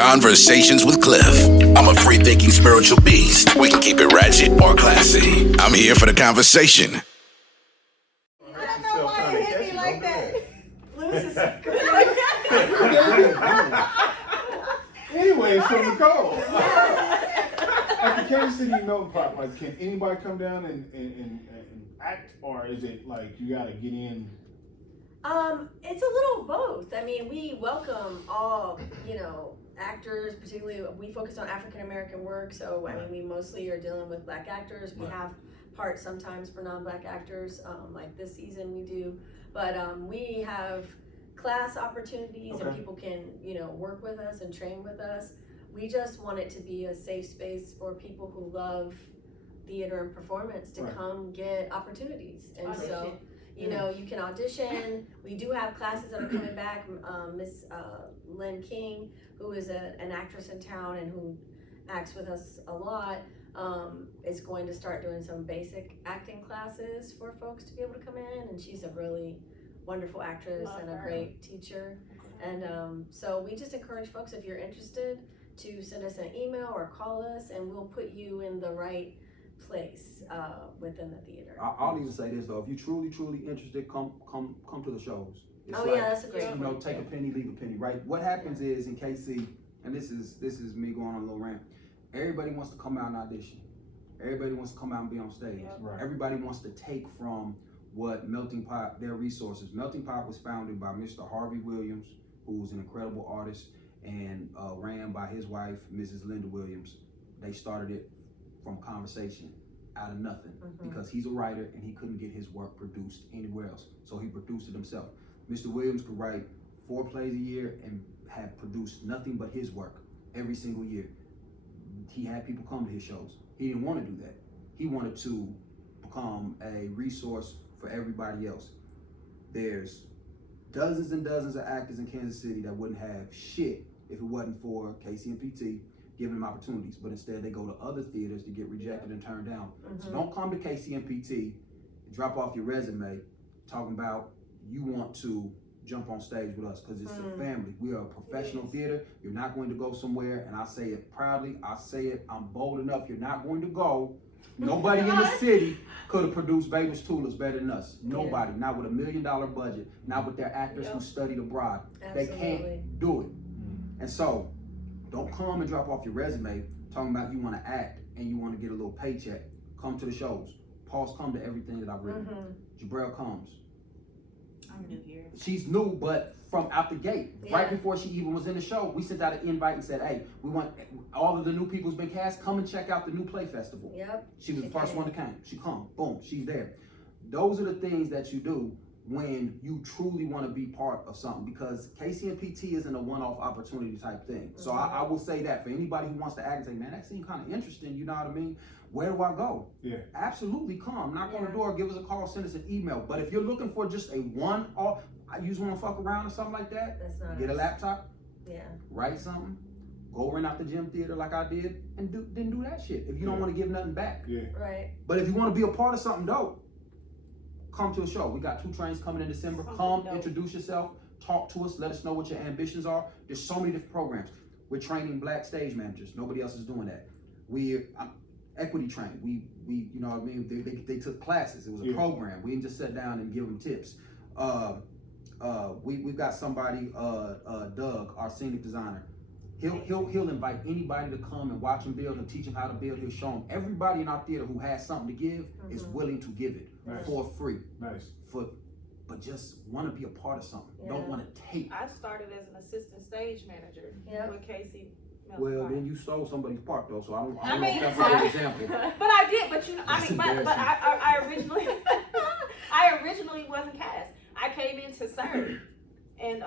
Conversations with Cliff. I'm a free-thinking spiritual beast. We can keep it ratchet or classy. I'm here for the conversation. You don't know why you hit me like that. Lose Anyway, so Nicole, at the Kansas City Melting Pot, like, can anybody come down and act, or is it like you gotta get in? It's a little both. I mean, we welcome all, actors, particularly we focus on African American work. So, I mean, we mostly are dealing with Black actors. We have parts sometimes for non-Black actors, like this season we do. But we have class opportunities and people can, work with us and train with us. We just want it to be a safe space for people who love theater and performance to come get opportunities. And so, you can audition. We do have classes that are coming back. Miss Lynn King, who is an actress in town and who acts with us a lot, is going to start doing some basic acting classes for folks to be able to come in. And she's a really wonderful actress and a great teacher. And so we just encourage folks, if you're interested, to send us an email or call us, and we'll put you in the right place within the theater. I'll even say this though: if you're truly interested, come to the shows. It's that's a great one. Take a penny, leave a penny. Right? What happens is in KC, and this is me going on a little rant. Everybody wants to come out and audition. Everybody wants to come out and be on stage. Right. Everybody wants to take from what Melting Pot, their resources. Melting Pot was founded by Mr. Harvey Williams, who's an incredible artist, and ran by his wife, Mrs. Linda Williams. They started it from conversation out of nothing because he's a writer and he couldn't get his work produced anywhere else. So he produced it himself. Mr. Williams could write 4 plays a year and have produced nothing but his work every single year. He had people come to his shows. He didn't want to do that. He wanted to become a resource for everybody else. There's dozens and dozens of actors in Kansas City that wouldn't have shit if it wasn't for KCMPT giving them opportunities, but instead they go to other theaters to get rejected and turned down. So don't come to KCMPT, drop off your resume, talking about you want to jump on stage with us, because it's a family. We are a professional theater. You're not going to go somewhere, and I say it proudly, I'm bold enough, you're not going to go. Nobody in the city could have produced Baybra's Tulips better than us. Nobody, not with $1 million budget, not with their actors who studied abroad. They can't do it. And so, don't come and drop off your resume talking about you want to act and you want to get a little paycheck. Come to the shows. Paul's come to everything that I've written. Jabril comes. I'm new here. She's new, but from out the gate, right before she even was in the show, we sent out an invite and said, hey, we want all of the new people who's been cast, come and check out the new play festival. She was the first one to come. She come, boom, she's there. Those are the things that you do when you truly want to be part of something, because KCMPT isn't a one-off opportunity type thing. So I will say that for anybody who wants to act and say, man, that seems kind of interesting, you know what I mean? Where do I go? Absolutely come. Knock on the door, give us a call, send us an email. But if you're looking for just a one-off, I just want to fuck around or something like that, get a laptop, write something, go rent out the gym theater like I did, and then do that shit if you don't want to give nothing back. But if you want to be a part of something dope, come to a show. We got 2 trains coming in December. Come, introduce yourself, talk to us, let us know what your ambitions are. There's so many different programs. We're training Black stage managers. Nobody else is doing that. We're equity trained. We you know what I mean? They took classes. It was a program. We didn't just sit down and give them tips. We've got somebody, Doug, our scenic designer. He'll invite anybody to come and watch him build and teach him how to build. He'll show them. Everybody in our theater who has something to give is willing to give it for free. But just want to be a part of something. Don't want to take. I started as an assistant stage manager with Casey. Well, then you stole somebody's part though, so I don't know if that's a good example. But I did. But I originally, I originally wasn't cast. I came in to serve, and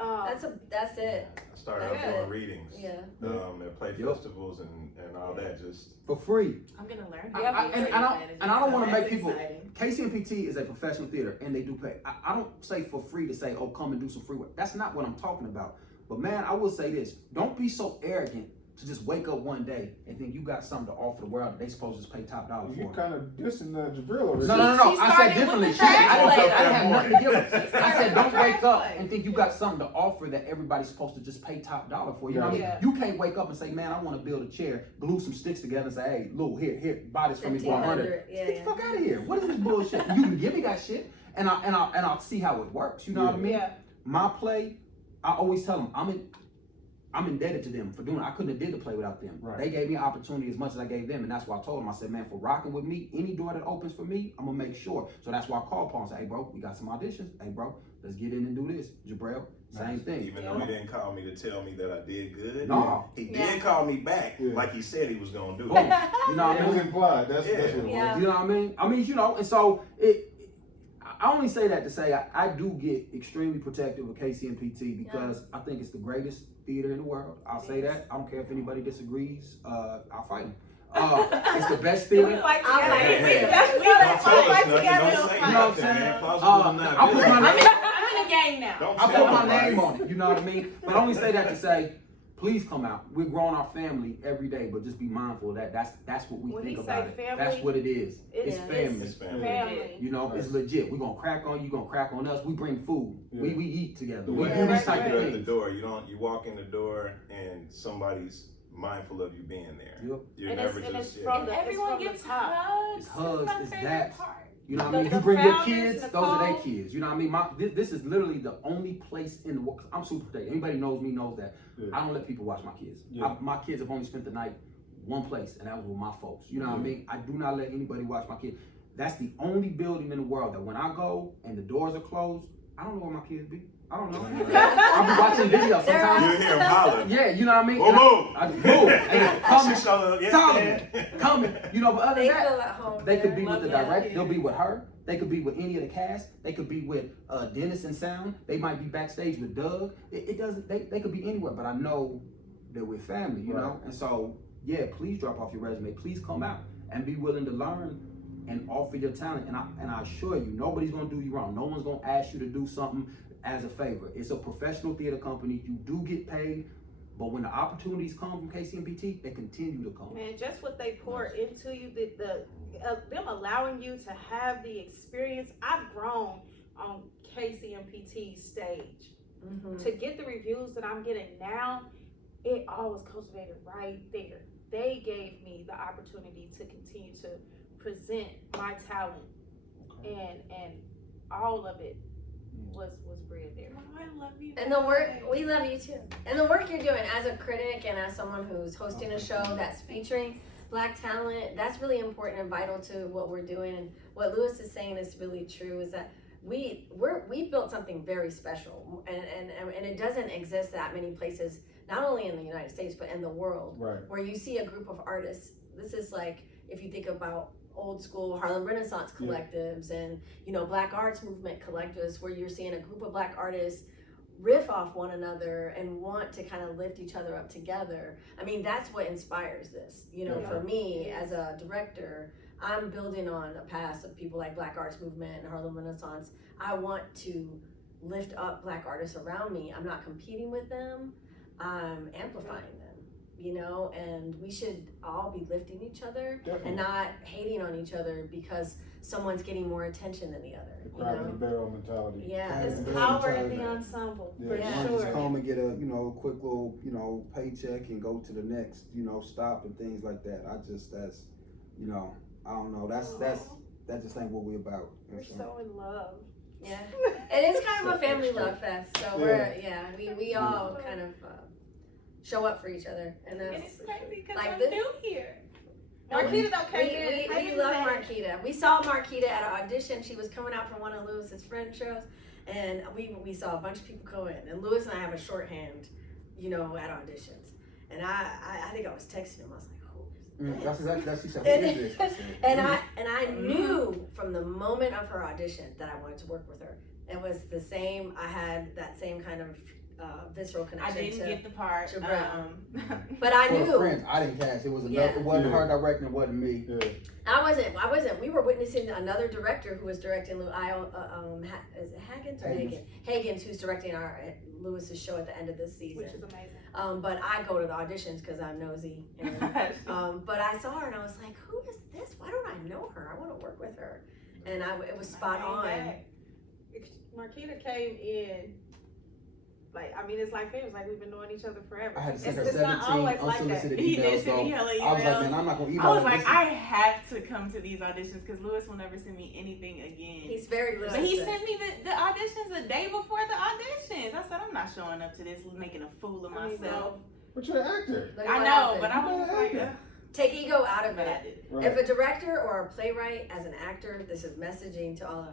that's it. I started out doing readings, at play festivals and all that, just for free. I'm gonna learn. And I don't want to make people. KCMPT is a professional theater, and they do pay. I don't say for free to say, oh, come and do some free work. That's not what I'm talking about. But man, I will say this: don't be so arrogant to just wake up one day and think you got something to offer the world that they supposed to just pay top dollar for. You kind of dissing Jabril over No, there. no. I said differently. I didn't have nothing to give her. I said don't trash wake up play. and think you got something to offer that everybody's supposed to just pay top dollar for. You know what I mean? Yeah. You can't wake up and say, man, I want to build a chair, glue some sticks together and say, hey, Lou, here, buy this for me for 100. Yeah, Get the fuck out of here. What is this bullshit? You can give me that shit and I'll see how it works. You know what I mean? Yeah. My play, I always tell them, I'm indebted to them for doing it. I couldn't have did the play without them. Right. They gave me an opportunity as much as I gave them, and that's why I told them. I said, man, for rocking with me, any door that opens for me, I'm gonna make sure. So that's why I called Paul and said, hey, bro, we got some auditions. Hey, bro, let's get in and do this. Jabril, same thing. Even though he didn't call me to tell me that I did good, No. he did call me back Yeah. like he said he was gonna do. Boom. You know what It I was mean? implied. That's what it was. Yeah. You know what I mean? I mean, you know, and so I only say that to say I do get extremely protective of KCMPT because I think it's the greatest theater in the world. I'll say that. I don't care if anybody disagrees. I'll fight them. It's the best We theater. fight I'll together. fight We together. Don't tell us fight nothing. together. Don't say You know what I'm nothing, saying? man. Plausible or not. I put my name. I'm in the game now. Don't I tell put my nobody. name on it, you know what I mean? But I only say that to say, please come out. We're growing our family every day, but just be mindful of that. That's what we When think he about say it. family, That's what it is. It's it's- family. It's family. Family. You know, it's legit. We're gonna crack on you, gonna crack on us. We bring food. We eat together. We Yeah. do this Right, type You're of at the thing. door. You walk in the door and somebody's mindful of you being there. Yep. You're And never it's just from yeah. the Everyone it's from gets the top. hugs. It's hugs, That's my it's favorite that. part. You know what The- I mean? the You bring your founders, kids, those Nicole. are their kids. You know what I mean? This is literally the only place in the world. I'm super protected. Anybody knows me knows that. Yeah. I don't let people watch my kids. Yeah. My kids have only spent the night one place, and that was with my folks. You know what I Yeah. mean? I do not let anybody watch my kids. That's the only building in the world that when I go and the doors are closed, I don't know where my kids be. I don't know. I'll be watching videos sometimes. You hear him holler. Yeah, you know what I mean? Boom, And boom. I boom. And coming, Yes, Solomon, man. coming. You know, but other They than that, feel at home. they could there. be with the Yeah. director. They'll be with her. They could be with any of the cast. They could be with Dennis and Sound. They might be backstage with Doug. It doesn't. They could be anywhere. But I know that we're family, you know. And so, yeah, please drop off your resume. Please come out and be willing to learn and offer your talent. And I assure you, nobody's gonna do you wrong. No one's gonna ask you to do something as a favor. It's a professional theater company. You do get paid. But when the opportunities come from KCMPT, they continue to come. Man, just what they pour into you, them allowing you to have the experience. I've grown on KCMPT's stage. Mhm. To get the reviews that I'm getting now, it all was cultivated right there. They gave me the opportunity to continue to present my talent, and all of it was bred there. Oh, I love you. And the work, we love you too. And the work you're doing as a critic and as someone who's hosting a show that's featuring Black talent, that's really important and vital to what we're doing. And what Lewis is saying is really true, is that we built something very special, and it doesn't exist that many places, not only in the United States, but in the world, Right. where you see a group of artists. This is like, if you think about old school Harlem Renaissance collectives and, Black arts movement collectives, where you're seeing a group of Black artists riff off one another and want to kind of lift each other up together. I mean, that's what inspires this. For me as a director, I'm building on a past of people like Black arts movement and Harlem Renaissance. I want to lift up Black artists around me. I'm not competing with them. I'm amplifying them. And we should all be lifting each other Definitely. and not hating on each other because someone's getting more attention than the other. The crab in the barrel mentality. Yeah. There's Yeah. power in the ensemble, Yeah. for Yeah. One just sure. come and get a quick little paycheck and go to the next stop and things like that. That's I don't know. That just ain't what we're about. We're so in love. Yeah. It is kind of a family love fest. So we all kind of show up for each other, and And that's it's crazy because like I'm this. new here. Marquita don't came in. How We you love doing? Marquita. We saw Marquita at an audition. She was coming out from one of Lewis's friend shows, and we saw a bunch of people go in. And Lewis and I have a shorthand, at auditions. And I think I was texting him. I was like, who is this? That's exactly that's what And- it is. I said. And I knew from the moment of her audition that I wanted to work with her. It was the same. I had that same kind of visceral connection. I didn't get the part. to Brown. But I For knew. the friends, I didn't cast. It was another. Yeah. It wasn't her directing. It wasn't me. Yeah. I wasn't. We were witnessing another director who was directing is it Haggins or Haggins, who's directing our Lewis's show at the end of this season. Which is amazing. But I go to the auditions because I'm nosy. And, but I saw her and I was like, who is this? Why don't I know her? I want to work with her. And it was spot on. Marquita came in. Like, I mean, it's like it was like we've been knowing each other forever. I had to send her It's not 17 always like that. unsolicited He did emails. send me So hella I was like, emails. man, I'm not gonna email. I was her. like, This- I have to come to these auditions because Lewis will never send me anything again. He's very But persistent. he sent me the auditions a day before the auditions. I said, I'm not showing up to this making a fool of myself. But you're an actor. Look at I what know, happened. but I was just like, ugh. Take ego out of But I it. did. Right. If a director or a playwright, as an actor, this is messaging to all of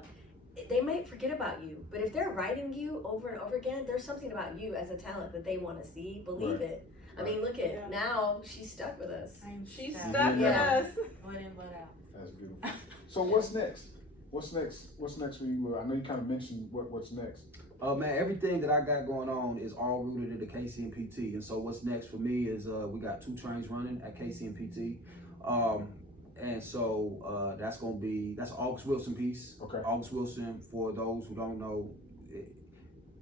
they might forget about you, but if they're writing you over and over again, there's something about you as a talent that they want to see. Believe Right. it. I mean, look at now she's stuck with us. She's stuck. stuck with Yeah. us. Blood in, blood out. That's beautiful. So what's next? What's next for you? I know you kind of mentioned what's next. Man, everything that I got going on is all rooted in the KC and PT. And so what's next for me is we got 2 trains running at KC and PT. And so that's August Wilson piece. Okay. August Wilson, for those who don't know,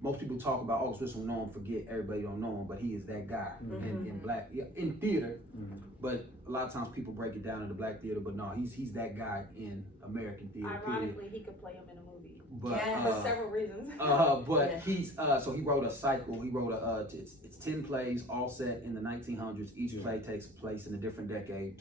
most people talk about August Wilson, know him, forget everybody don't know him, but he is that guy in black, in theater. Mm-hmm. But a lot of times people break it down in the black theater, but no, he's that guy in American theater. Ironically, he could play him in a movie. But For several reasons. but Yeah. he's so he wrote a cycle. He wrote it's 10 plays all set in the 1900s. Each play takes place in a different decade.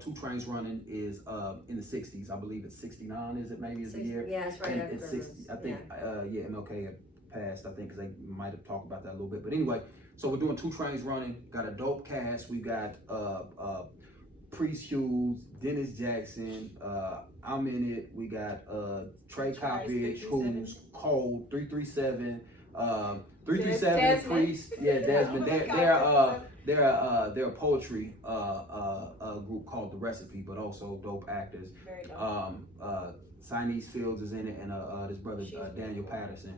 2 trains running is in the 60s. I believe it's 69. Is it maybe is the year? Yeah, it's right And after. it's 60. I think MLK had passed. I think because they might have talked about that a little bit. But anyway, so we're doing 2 trains running. Got a dope cast. We got Priest Hughes, Dennis Jackson. I'm in it. We got Trey Coppage, who's cold, 337. 337 and Desmond. Priest. Yeah, Desmond. They're a poetry group called The Recipe, but also dope actors. Very dope. Sinise Fields is in it, and his brother She's Daniel beautiful. Patterson.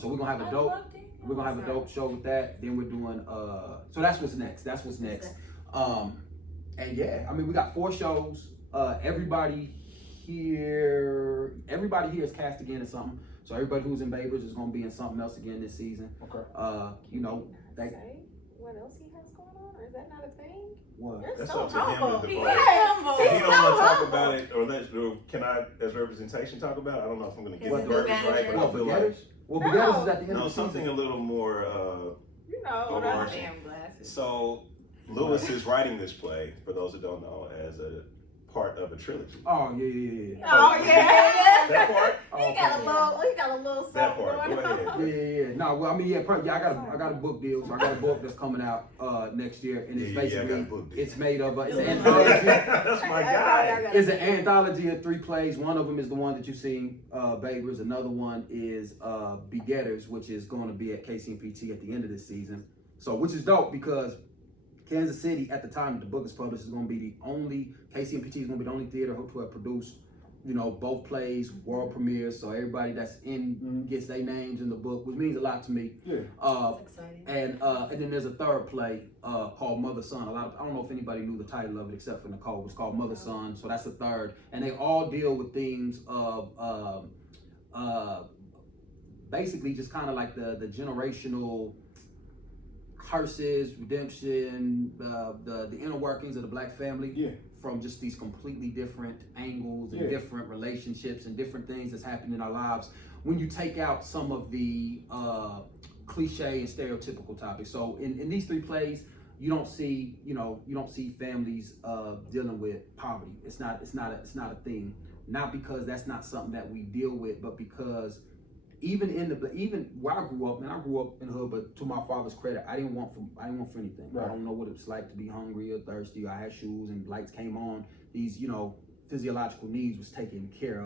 So we're gonna have a I dope. loved it. We're gonna have a dope show with that. Then we're doing so that's what's next. That's what's next. And yeah, I mean we got 4 shows. Everybody here is cast again in something. So everybody who's in Baybra is gonna be in something else again this season. Okay. You know, Say what else he has going on, or is that not a thing? what? You're That's so up to him humble. and the He's board. humble. If he don't want to talk humble. about it, or can I, as representation, talk about it? I don't know if I'm going to get He's the the words right, manager. but I What, feel Begetters? like Well, No. Begetters is at the end no, of the something season. a little more. You know, Overarching. Damn glasses. So Lewis is writing this play, for those who don't know, as a part of a trilogy. Oh yeah. Oh yeah. That part? Oh, He got a little That something part. going Go on. ahead. Yeah. No, well, I mean, yeah, I got a book deal. So I got a book that's coming out next year, and it's Yeah, I got a basically book deal. it's made of it's an anthology. That's my guy. It's an anthology of 3 plays. One of them is the one that you've seen, Baybra's. Another one is Begetters, which is going to be at KCMPT at the end of this season. So, which is dope because Kansas City, at the time that the book is published, is going to be the only, KCMPT is going to be the only theater to have produced, you know, both plays, world premieres. So everybody that's in gets their names in the book, which means a lot to me. Yeah. That's exciting. And then there's a 3rd play called Mother Son. I don't know if anybody knew the title of it except for Nicole. It's called Mother Son. So that's the 3rd, and they all deal with themes of basically just kind of like the generational curses, redemption, the inner workings of the black family. Yeah. From just these completely different angles and different relationships and different things that's happened in our lives when you take out some of the cliche and stereotypical topics. So in these 3 plays, you don't see families dealing with poverty. It's not a thing. Not because that's not something that we deal with, but because even where I grew up, and I grew up in the hood, but to my father's credit, I didn't want for anything. Right. I don't know what it's like to be hungry or thirsty. I had shoes and lights came on. These, physiological needs was taken care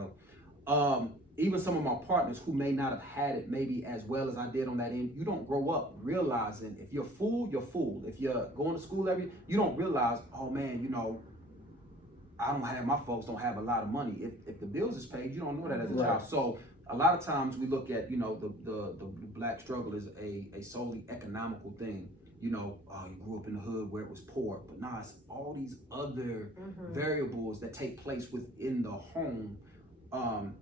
of. Even some of my partners who may not have had it maybe as well as I did on that end, you don't grow up realizing if you're full, you're full. If you're going to school you don't realize, oh man, my folks don't have a lot of money. If the bills is paid, you don't know that as a child. So a lot of times we look at, you know, the black struggle as a solely economical thing. You know, you grew up in the hood where it was poor, but nah, it's all these other variables that take place within the home.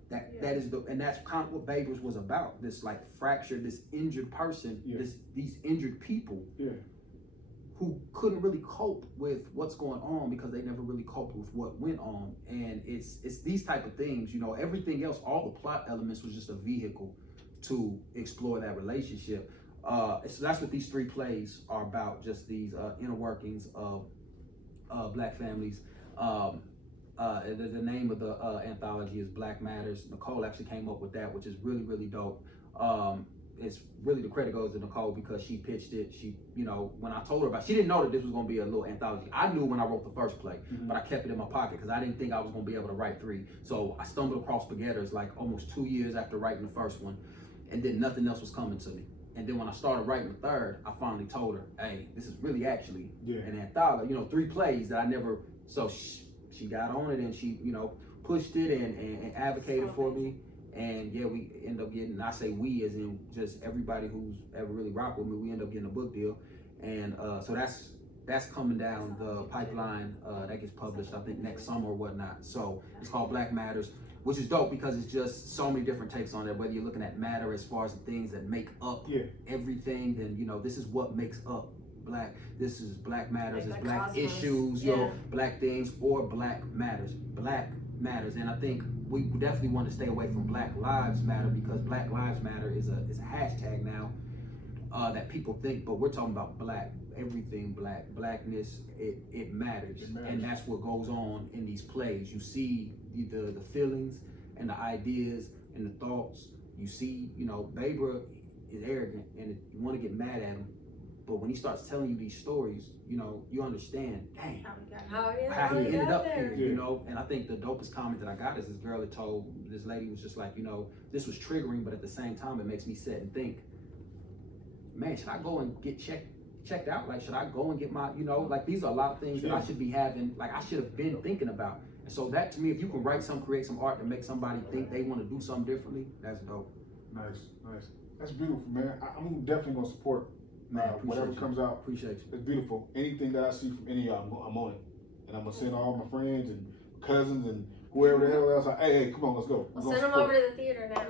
That is and that's kind of what Baybra's was about. This like fractured, this injured person, these injured people who couldn't really cope with what's going on because they never really coped with what went on. And it's these type of things, you know, everything else, all the plot elements was just a vehicle to explore that relationship. So that's what these 3 plays are about, just these inner workings of black families. The name of the anthology is Black Matters. Nicole actually came up with that, which is really, really dope. It's really, the credit goes to Nicole because she pitched it. She, you know, when I told her about, she didn't know that this was going to be a little anthology. I knew when I wrote the first play, but I kept it in my pocket because I didn't think I was going to be able to write 3. So I stumbled across Begetters like almost 2 years after writing the first one, and then nothing else was coming to me. And then when I started writing the third, I finally told her, hey, this is really actually an anthology, you know, 3 plays that I never, so she got on it and she, you know, pushed it and advocated for me. And yeah, we end up getting, I say we as in just everybody who's ever really rocked with me, we end up getting a book deal. And so that's coming down the pipeline. That gets published, I think, next summer or whatnot. So it's called Black Matters, which is dope because it's just so many different takes on it. Whether you're looking at matter as far as the things that make up everything, then, you know, this is what makes up black. This is Black Matters, it's black cosmos. Issues, you know, black things, or Black Matters. Black Matters. And I think we definitely want to stay away from Black Lives Matter because Black Lives Matter is a hashtag now that people think, but we're talking about black, everything black. Blackness, it matters. And that's what goes on in these plays. You see the feelings and the ideas and the thoughts. You see, you know, Baybra is arrogant and you want to get mad at him. But when he starts telling you these stories, you know, you understand, dang, how he ended up here, you know? And I think the dopest comment that I got is this girl that told, this lady was just like, you know, this was triggering, but at the same time, it makes me sit and think, man, should I go and get checked out? Like, should I go and get my, you know, like these are a lot of things that I should be having, like I should have been thinking about. And so that to me, if you can write some, create some art to make somebody think they want to do something differently, that's dope. Nice. That's beautiful, man. I'm definitely going to support whatever comes out. Appreciate you. It's beautiful. Anything that I see from any of y'all, I'm on it. And I'm going to send all my friends and cousins and whoever the hell else. Hey, come on, let's go. We'll send them over to the theater now.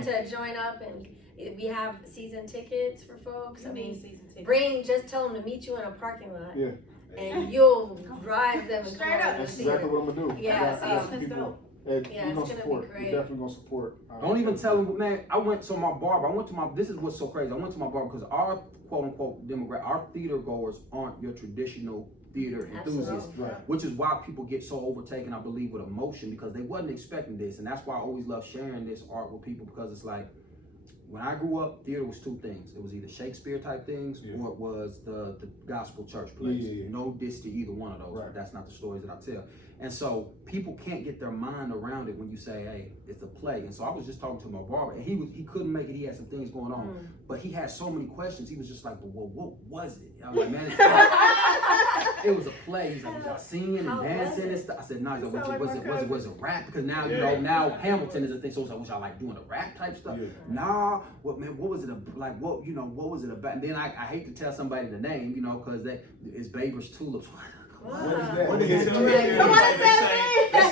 To join up, and we have season tickets for folks. I mean, tell them to meet you in a parking lot. Yeah. And you'll drive them straight up. That's exactly what I'm going to do. Yeah, And we're gonna support. We're definitely gonna support. Don't even tell them, man. My barber. This is what's so crazy. I went to my barber because our quote unquote demographic, our theater goers aren't your traditional theater enthusiasts, which is why people get so overtaken, I believe, with emotion because they wasn't expecting this, and that's why I always love sharing this art with people because it's like. When I grew up, theater was 2 things. It was either Shakespeare type things or it was the gospel church plays. No diss to either one of those. But that's not the stories that I tell. And so people can't get their mind around it when you say, hey, it's a play. And so I was just talking to my barber and he couldn't make it. He had some things going on. But he had so many questions. He was just like, well, what was it? I was like, man, it was a play. He's like, was y'all singing and dancing and stuff? I said, no, was it rap? Because now, you know, now Hamilton is a thing. So was y'all like doing a rap type stuff? Nah. What was it like? What was it about? And then I hate to tell somebody the name, you know, because that is Baybra's Tulips. What is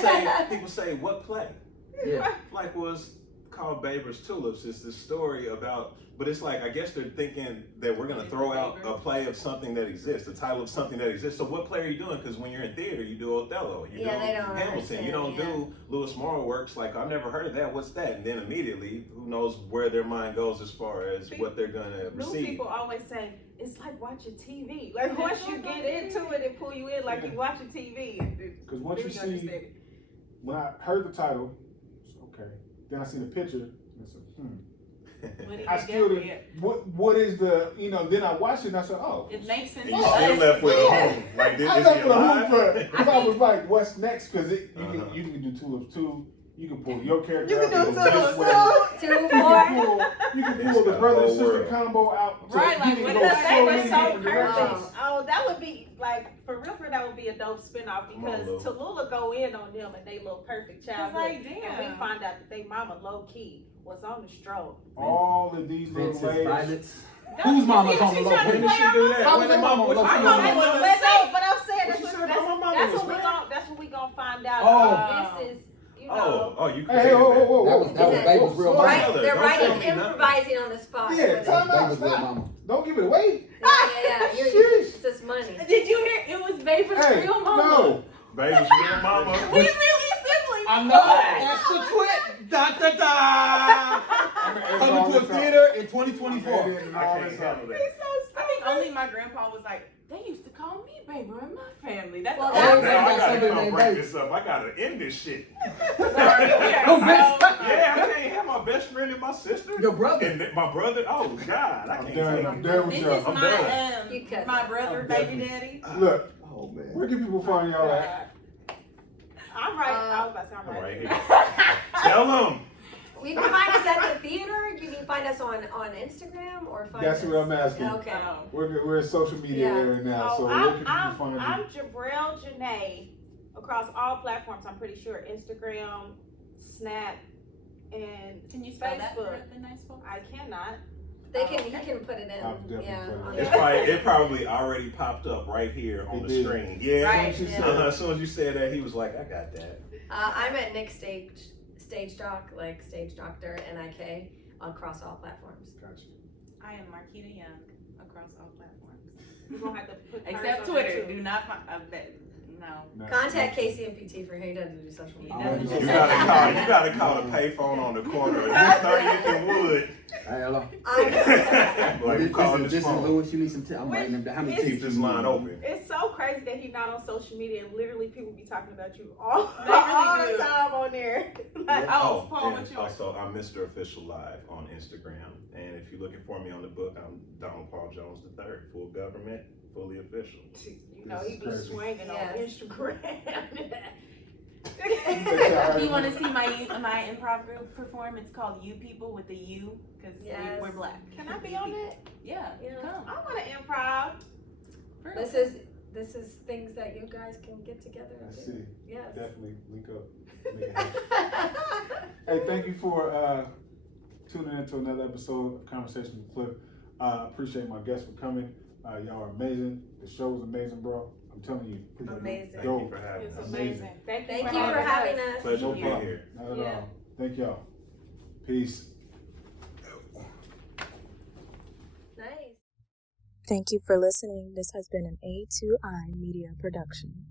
that? People say, what play? Yeah. Like was called Baybra's Tulips. It's the story about, but it's like, I guess they're thinking that we're going to throw out a play of something that exists, the title of something that exists. So what play are you doing? Because when you're in theater, you do Othello, you do Hamilton, you don't do Lewis Morrow works. Like, I've never heard of that. What's that? And then immediately, who knows where their mind goes as far as what they're going to receive. New people always say, it's like watching TV. Like, once you get into it and pull you in, like you watching TV. Because once you see, when I heard the title, okay, then I seen the picture, and I said, I still didn't, what is the, you know, then I watched it and I said, oh. It makes sense. You still left with a home. Like, I left with a home because I was like, what's next? Because you can do Tulips 2. You can pull your character out. You can pull the brother and sister combo out. Right, like when they were so perfect. Oh, that would be like for real. That would be a dope spinoff because Tallulah go in on them and they little perfect childhood. Like, damn. And we find out that they mama low key was on the stroll. All of these little Vince's layers. violets. Whose mama's on the low? When did she do that? When did mama was But I'm saying What she said about my mama was that's what we gonna find out. Oh. This is, you Oh, know. oh, you Hey, created whoa. That was Baby's real mama. Right, they're Don't writing, tell me nothing. improvising on the spot. Yeah, time out. Baby's real Stop. mama. Don't give it away. Yeah. It's just money. Did you hear? It was Baybra's Hey, real mama. no. Baby's real mama. We really siblings. I know. That's the twit. Da. Coming to a theater in 2024. I can't handle that. I think only my grandpa was like, they used to call me Baybra in my family. That's Well, the that- only Now I That's gotta something come named break Baby. this up. I gotta end this shit. Sorry, Oh, Vince. Yeah, I can't have my best friend and my sister. Your brother. And my brother. Oh God, I I'm can't done. take I'm it. done with This y'all. is I'm done. You cut my that. brother, I'm baby definitely- daddy. Look, Oh man. where can people find y'all at? I'm right. I was about to say I'm I'm right. right here. Tell them. You can find us at the theater. You can find us on Instagram or find That's us. what I'm asking. Okay. We're in social media Yeah. era now, so Oh, where can people I'm find you? Jabrell Janae across all platforms. I'm pretty sure Instagram, Snap, and Can you spell that for Facebook. the nice folks? I cannot. He can put it in. I'll definitely Yeah. put it on in. the- It probably already popped up right here on It the did. screen. Yeah. Right, She yeah. said- As soon as you said that, he was like, I got that. I'm at Nick Stage Doc, like Stage Doctor NIK, across all platforms. Gotcha. I am Marquita Young across all platforms. We're gonna have to put hers Except on there, Twitter. too. Do not find. No. Contact KCMPT for he doesn't do social media. He doesn't. You gotta call a payphone on the corner of 30th and Wood. Hey, hello. Like you calling This this is phone. Lewis. You need some. I'm writing them down. How many It's- Keep teeth this you line need? open. It's so crazy that he's not on social media and literally people be talking about you all, They really all do. the time on there. Like, Oh, Paul, and what's yours? also I'm Mr. Official Live on Instagram. And if you're looking for me on the book, I'm Donald Paul Jones III. Full government, fully official. you know, This he is be crazy. swinging on Yes. Instagram. You want to see my improv group perform? It's called You People with the U because Yes. we're black. Can I be on that? Yeah, Yeah. come. I want to improv. For This real. is things that you guys can get together I and do. see. Yes. Definitely link up. Make it happen. Hey, thank you for tuning in to another episode of Conversation with Cliff. I appreciate my guests for coming. Y'all are amazing. The show was amazing, bro. I'm telling you. Appreciate Amazing. it. Thank you Dope. for having It's us. amazing. Thank you Thank for you for having us. us. Pleasure No being problem. here. Not at Yeah. all. Thank y'all. Peace. Nice. Thank you for listening. This has been an A2I Media production.